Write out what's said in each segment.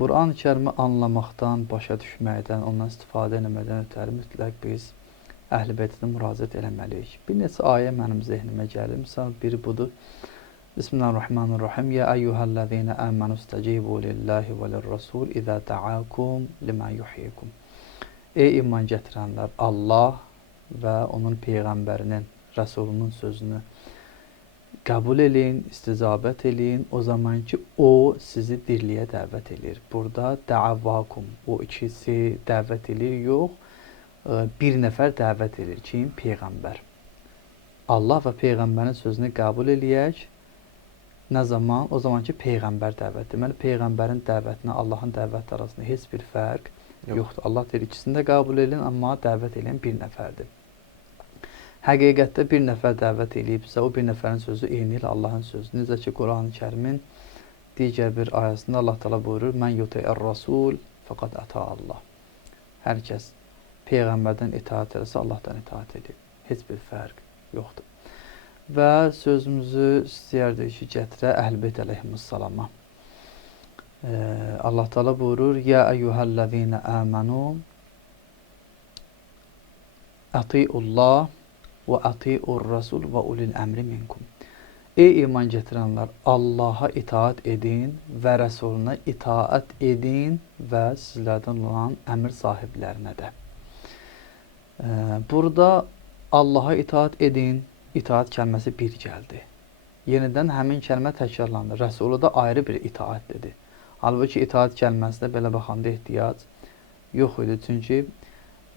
Quran-ı Kərimi anlamaqdan, başa düşməkdən, ondan istifadə etməkdən ötəri mütləq biz Əhl-i Beytə müraciət eləməliyik. Bir neçə ayə mənim zehnimə gəlir. Misal biri budur. Bismillahirrahmanirrahim. Ya eyyuhellezine amenu istecibu lillahi ve lirrasul izâ da'akum limâ yuhyikum. Ey iman gətirənlər, Allah və onun peyğəmbərinin, rəsulunun sözünü qəbul eləyin, isticabət eləyin. O zaman ki, o sizi dirliyə dəvət edir. Burada dəavakum, o ikisi dəvət edir, yox. Bir nəfər dəvət edir. Kim? Peyğəmbər. Allah və Peyğəmbərin sözünü qəbul eləyək. Nə zaman? O zaman ki, Peyğəmbər dəvət. Deməli, Peyğəmbərin dəvətinə, Allahın dəvəti arasında heç bir fərq yoxdur. Allah deyir, ikisini də qəbul edin, amma dəvət edən bir nəfərdir. Həqiqətdə bir nəfər dəvət eləyibsə, o bir nəfərin sözü eyni ilə Allahın sözü. Necə ki, Quran-ı Kərimin digər bir ayəsində Allah təala buyurur, Mən yuti'ir rasul fəqad ata Allah. Hər kəs Peyğəmbərdən itaat eləsə, Allahdan itaat edir. Heç bir fərq yoxdur. Və sözümüzü istəyərdik ki, gətirə Əhl-i Beyt əleyhissalama. Allah təala buyurur, Ya eyyuhellezine amenu ati'ullah və ati'ur rasul və ulil əmri minkum. Ey iman gətirənlər, Allaha itaat edin və rəsuluna itaat edin və sizlərdən olan əmr sahiblərinə də. Burada Allaha itaat edin, itaat kəlməsi bir gəldi. Yenidən həmin kəlmə təkrarlandı. Rəsulu da ayrı bir itaat dedi. Halbuki itaat kəlməsində belə baxanda ehtiyac yox idi. Çünki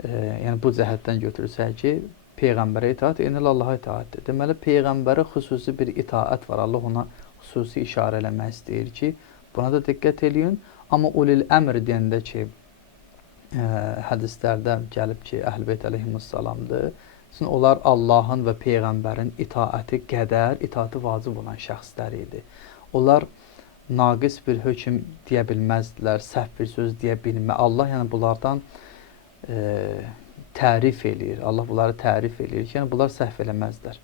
yəni bu cəhətdən götürsək ki, Peyğəmbərə itaat, eyni Allaha itaatdir. Deməli, Peyğəmbərə xüsusi bir itaat var. Allah ona xüsusi işarə eləmək istəyir ki, buna da diqqət eləyin. Amma ulil əmr deyəndə ki, hədislərdə gəlib ki, Əhl-i Beyt əleyhissalamdır. Onlar Allahın və Peyğəmbərin itaəti qədər, itaəti vacib olan şəxslər idi. Onlar naqis bir hökm deyə bilməzdilər, səhv bir söz deyə bilmə. Allah yəni bunlardan tərif eləyir. Allah bunları tərif eləyir ki, yəni bunlar səhv eləməzlər.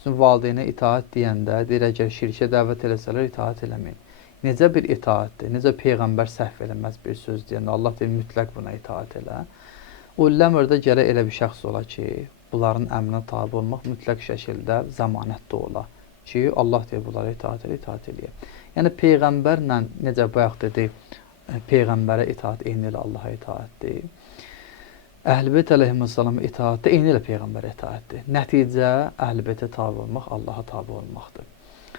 Çünki valideynə itaat deyəndə, deyir, əgər şirkə dəvət eləsələr, itaat eləməyin. Necə bir itaatdir? Necə Peyğəmbər səhv eləməz bir söz deyəndə, Allah deyir, mütləq buna itaat elə. Ulul əmrdə gərək elə bir şəxs ola ki, bunların əmrinə tabi olmaq mütləq şəkildə zəmanətdə ola ki, Allah deyir, bunlara itaat eləyə. Yəni, Peyğəmbərlə, necə bayaq dedik, Peyğəmbərə itaat eyni ilə Allaha itaatdir. Əhl-i Beyt əleyhissalama itaatdir, eyni ilə Peyğəmbərə itaatdir. Nəticə, Əhl-i Beytə tabi olmaq, Allaha tabi olmaqdır.